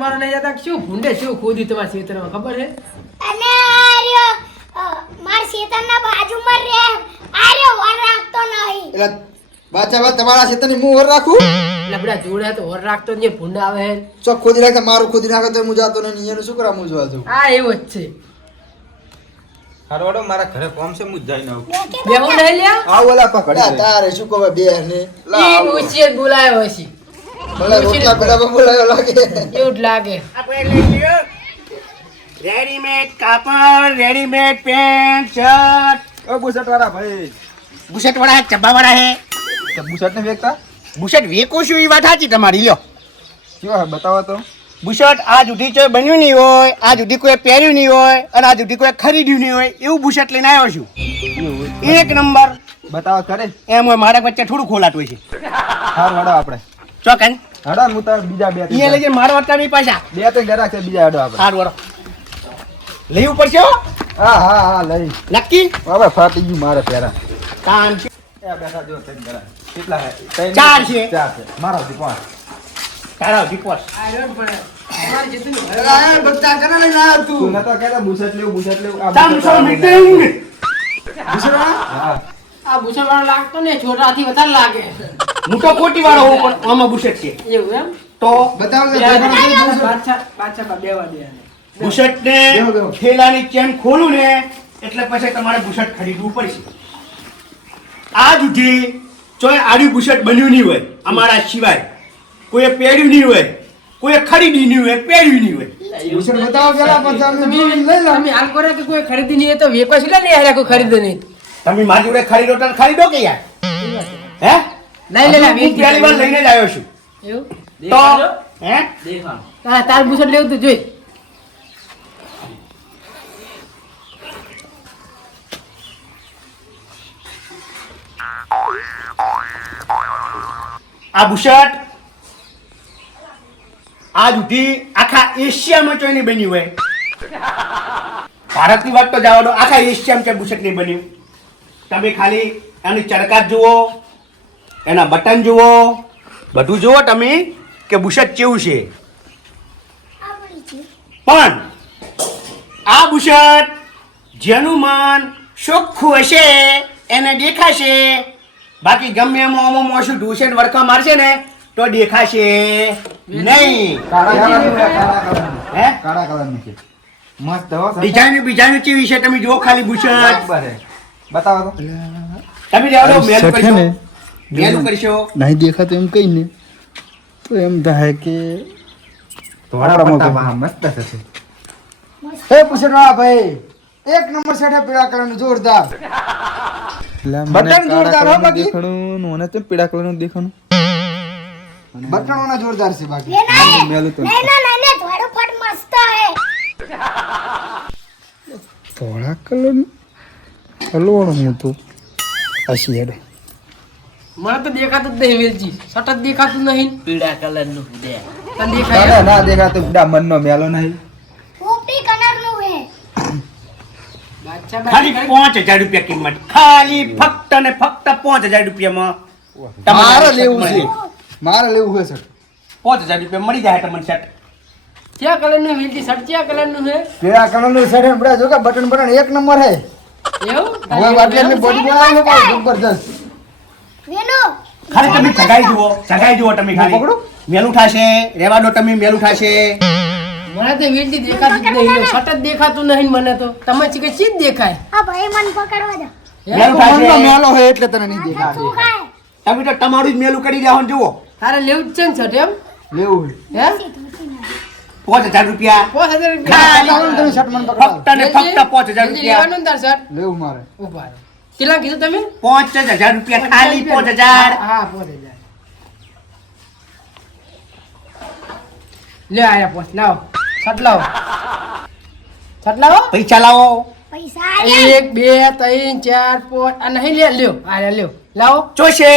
તમારે નહીં જતા શું ભૂંડે શું ખોદી તમારા ખેતરમાં ખબર છે? અને આર્યો માર શેતરના બાજુમાં રે આર્યો વર રાખતો નહીં. એટલે બાચા બા તમારા ખેતરની હું વર રાખું? લબડા જોડે તો વર રાખતો ને ભૂંડા આવે ચો ચોક ખોદી નાખે મારું ખોદી નાખે તો હું જાતો નહીં એનું શું કરા હું જોવા જઉં આ એવો જ છે. મારા ઘરે કોમ છે મુજ જ જઈને આવું. બેહું નહીં લ્યા? આવ ઓલા પકડ તારે શું કહે બે ને? લા. ડોશીએ બોલાયો હશે. ભલે રોટલા પેલા બોલાયો લાગે. એવું જ લાગે. આપણે લઈ લ્યો. રેડીમેડ કાપડ રેડીમેડ પેન્ટ શર્ટ ઓ વાળા ભાઈ. બુશર્ટ વાળા ચબ્બા વાળા હે. તો બુસટ ને વેચતા? બુશર્ટ વેકો શું એ વાત સાચી તમારી લ્યો. કેવા બતાવો તો. બુશર્ટ આ જુદી કોઈ બન્યું નહીં હોય આ જુદી કોઈ પહેર્યું નહીં હોય અને આ જુદી કોઈ ખરીદ્યું નહીં હોય એવું બુશર્ટ લઈને આવ્યો છું. એક નંબર. બતાવો કરે એમ હોય મારા વચ્ચે થોડું ખોલાતું હોય છે. સારું હડો આપણે. ચોકન. હડો હું તો બીજા બે અહીંયા લઈ જઈને મારા વાટકા બી પાછા. બે તો ગરા છે બીજા હડો આપણે. સારું હડો લેવું પડશે હો. હા હા હા લઈ. નક્કી? હવે ફાટી ગયું મારે પહેરા કાન છે. બેઠા જો ત્રણ ગરા કેટલા ત્રણ ચાર છે. ચાર છે. મારા સુધી પાંચ. તારા સુધી આયરન આ છો વાળા? લાગતો ને છોકરાથી વધારે લાગે. હું તો કોટી વાળો હોઉં પણ આમાં બુશેટ છે. એવું એમ? તો બતાવો બે તો જગણ બે કઈ દઉં. બાદશાહ બાદશાહ બા બેવા દે આને. ને બેહો. ચેન ખોલું ને એટલે પછી તમારે બુશેટ ખરીદવું પડશે. આ જુઠી ચોય આડ્યું બુશેટ બન્યું નહીં હોય અમારા સિવાય. કોઈએ પહેર્યું નહીં હોય કોઈએ ખરીદી નહીં હોય પહેર્યું નહીં હોય. બતાવો પેલા પછી અમે લઈ લો. હાલ કરો કે કોઈ ખરીદી નહીં તો વેકો છે? ને યાર કોઈ ખરીદે નહીં તમે મારી જોડે ખરીદો તો ખરીદો કે યાર? હે? લઈ લે લે, હું પહેલી વાર લઈને જ આવ્યો છું. એવું? તો હે? હા તાર બુસટ લેવું તું જોઈ. આ બુશર્ટ આ જુઠી આખા એશિયામાં ચોય નહીં બન્યું હોય. ભારતની વાત તો જવા દો આખા એશિયામાં ચોય બુશર્ટ નહીં બન્યું. તમે ખાલી એની ચરકાત જુઓ એના બટન જુઓ. બધું જુઓ તમે કે બુશર્ટ કેવું છે? પણ આ બુશર્ટ જેનું મન ચોખ્ખું હશે એને દેખાશે. બાકી ગમે એમ ઓમો મોશું ઢૂસે વરખા મારશે ને તો દેખાશે નહીં. હે, કાળા કલરનું છે. મસ્ત હો. બીજાનું બીજાનું ચી વિશે તમે જુઓ ખાલી બુશર્ટ. બતાવો તો. તમે જાવ મેલ શર્ટ કરશો ને? કરશો? નહીં દેખાતું એમ કઈ ને તો એમ થાય કે. મસ્ત છે હે પુછડવા ભાઈ એક નંબર હે પીળા કલરનું જોરદાર બટન જોરદાર હો બાકી. દેખાણું મને તો પીળા કલરનું દેખાણું બટનોના જોરદાર છે બાકી. એ મેલું તો નહીં ના નહીં થોડું ફટ મસ્ત હે હલવાણું હસી હેડો મને તો દેખાતું જ નહીં વેલજી. સતત દેખાતું નહીં. પીળા કલરનું દે તને ના, દેખાય ના, ના દેખાતું મન નો મેલો નહીં. પોપી કલરનું હે ખાલી પાંચ હજાર રૂપિયા કિંમત. ખાલી ફક્ત ને ફક્ત પાંચ હજાર રૂપિયામાં તમારે લેવું છે. મારે લેવું છે સર પાંચ હજાર રૂપિયા મળી જાય તમને શર્ટ ક્યાં કલરનું વેલજી? શર્ટ ક્યાં કલરનું છે? પીળા કલરનું સેટ હે બડા જો કે બટન બટન એક નંબર હે એવું? હવે વાટલી બોડી બનાવી જબરદસ્ત વેનો ખાલી તમે જગાઈ જુઓ જગાઈ જુઓ તમે ખાલી. પકડો. મેલું થાશે રેવા દો તમે મેલું થાશે. મને તો વેલજી દેખાતું જ નહીં. સતત દેખાતું નહીં મને તો. તમે ચીકે ચીજ દેખાય? આ ભાઈ મને પકડવા દો. મેલું થાશે. મેલો હે એટલે તને નહીં દેખાય. તમે તો તમારું જ મેલું કરી ને જુઓ. તારે લેવું જ છે ને શર્ટ એમ? લેવું હે. પાંચ હજાર રૂપિયા. પાંચ હજાર રૂપિયા. ફક્ત ને ફક્ત પાંચ હજાર રૂપિયા. લેવાનું તાર શર્ટ. લેવું મારે. ઊભા રહો. કેટલા કીધું તમે? પાંચ હજાર રૂપિયા ખાલી પાંચ હજાર. હા પાંચ હજાર. લે આયા પાંચ લાવો. છટ લાવો. શર્ટ લાવો. પૈસા લાવો. પૈસા એક બે ત્રણ ચાર પાંચ. આ નહીં લે લ્યો. આ લે લ્યો. લાવો. ચોશે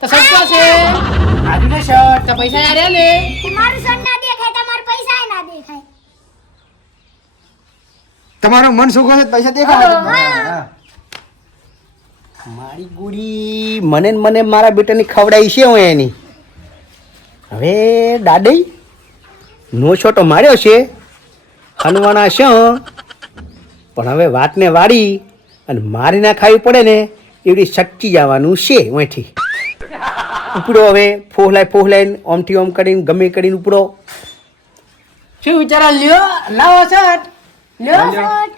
તો સસ્તો છે. આજુ ને શર્ટ. તો પૈસા યાર લે. તમારું સર ના દેખાય તમારું પૈસા ના દેખાય. તમારું મન સુખો છે પૈસા દેખાય. મારી ગુડી મને ને મને મારા બેટાની ખવડાવી છે હું એની. હવે દાદી નો તો માર્યો છે. હનવાણા છે પણ હવે વાતને વાળી અને મારી ના ખાવી પડે ને એવડી સચ્ચી જવાનું છે અહીંથી ઉપડો હવે ફોહલાય ફોહલાઈને ઓમથી ઓમ કરીને ગમે કરીને ઉપડો. શું વિચારા લ્યો લાવો શર્ટ. લ્યો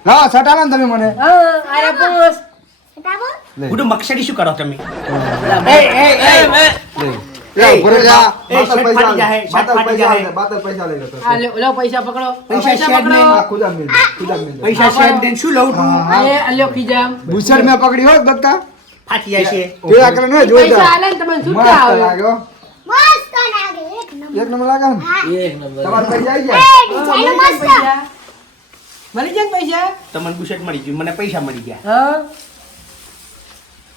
લાવો સટાલો ને તમે મને. હા આરે પોસ બધું મકસદી શું કરો તમે? એ એ એ. પૈસા પકડો. શું લઉં મેં પકડી હોત ફાટી જાય છે. આલે તમને છૂટા આવે? લાગ્યો મસ્ત લાગે એક નંબર. એક નંબર લાગે ને? એક નંબર. તમારે પૈસા આવી જાય મસ્ત. મળી જાય પૈસા? તમને બુશર્ટ મળી ગયું. મને પૈસા મળી ગયા. હા.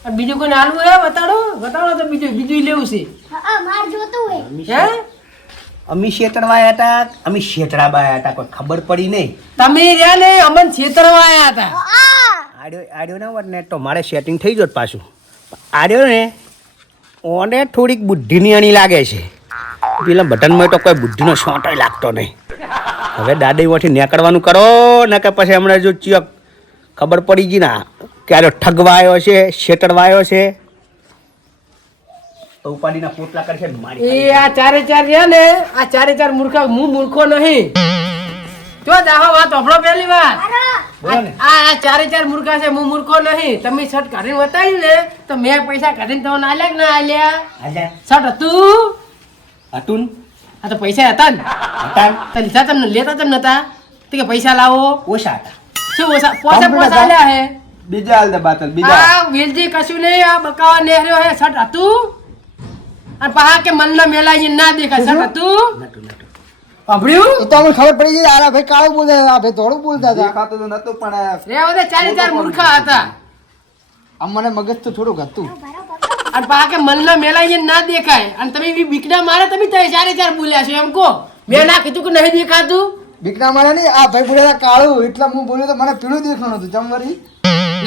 બીજું કોઈ હાલવું હે બતાડો. બતાડો તો બીજું બીજું લેવું છે. હા માર જોતું હે? હે અમે શેતરવાયા હતા અમે શેતરાબાયા હતા? કોઈ ખબર પડી નહીં. તમે રહ્યા ને અમન છેતરવા આયા હતા આડ્યો આડ્યો ના હોત ને તો મારે સેટિંગ થઈ જોત પાછું. આડ્યો ને ઓને થોડીક બુદ્ધિની અણી લાગે છે. પેલા બટનમાં તો કોઈ બુદ્ધિનો શોંટોય લાગતો નહીં. હવે દાદી દાદીમાંથી નીકળવાનું કરો ને કે પછી હમણાં જો ચિયક ખબર પડી ગઈ ના ક્યારે ઠગવાયો છે શેતરવાયો છે. તો ઉપાડીના પોટલા કરશે મારી એ આ ચારે ચાર રહ્યા ને આ ચારે ચાર મૂર્ખા હું મૂર્ખો નહીં. જો દાહો વાત ઓફળો પહેલી વાર આ આ ચારે ચાર મૂર્ખા છે હું મૂર્ખો નહીં. તમે શર્ટ કાઢીને બતાવ્યું ને તો મેં પૈસા કાઢીને તમને આલ્યા કે ના આલ્યા? શર્ટ હતું? હતું આ તો પૈસા હતા ને. હતા તો લીધા તમને લેતા તમને નતા. તો કે પૈસા લાવો. ઓછા હતા. શું ઓછા પોસા પોસા લ્યા હે? બીજા હાલ દે બાતલ બીજા આ વેલજી કશું નહીં આ બકાવા નેહર્યો હે શર્ટ હતું? અને પહા કે મનનો મેલાઈ ના દેખાય શર્ટ હતું? સાંભળ્યું તો અમને ખબર પડી ગઈ આલા ભાઈ કાળું બોલતા હતા આ ભાઈ ધોળું બોલતા હતા. દેખાતું તો નતું પણ રે ઓદે ચારે ચાર મૂર્ખા હતા? આમ મને મગજ તો થોડુંક હતું. અને પા કે મનના મેલાઈ ના દેખાય. અને તમે બી બીકડા મારે તમે તો ચારે ચાર બોલ્યા છો એમ કો મેં ના કીધું કે નહીં દેખાતું? બીકના મારે નહીં આ ભાઈ બોલ્યા કાળું એટલે હું બોલ્યો તો મને પીળું દેખાણું હતું જમવારી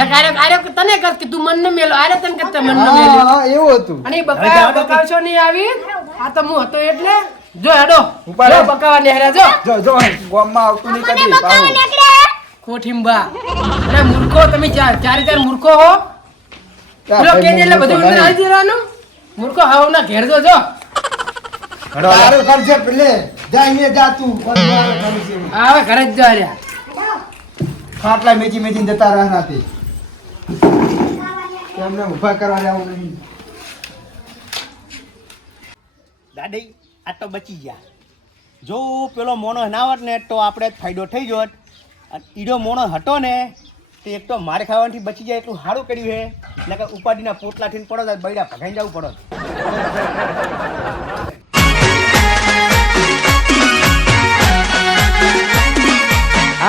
આરે આરે તને કર કે તું મનનો મેલો આરે તને કરતા મનનો મેલો હા એવું હતું. અને બકા જાઓ તો કે- બકાવશો નહીં આવી? આ તો હું હતો એટલે. જો હેડો. જો બકાવા નેહરા જો. જો જો ગામમાં આવતું નહીં કદી બકાવા પાછું. અરે મૂર્ખો તમે ચાર ચારે ચાર મૂર્ખો હો. પેલો કે એટલે બધું અંદર આવી દેવાનું મૂર્ખો હાવ ના ઘેર જો જો. તારું કરજે પેલે. જા અહીંયા જા તું ઘરે રહ્યા ખાટલા મેચી મેચીને જતા રહ્યા નાથી એમને ઊભા કરવા જવું નહીં. દાદી આ તો બચી ગયા. જો પેલો મોણો ના ને તો આપણે જ ફાયદો થઈ જોત અને ઈડો મોણો હતો ને તે એક તો મારે ખાવાથી બચી જાય એટલું સારું કર્યું છે નકર ઉપાડીના પોટલાથી પડો બૈડા ભગાઈ જવું પડો.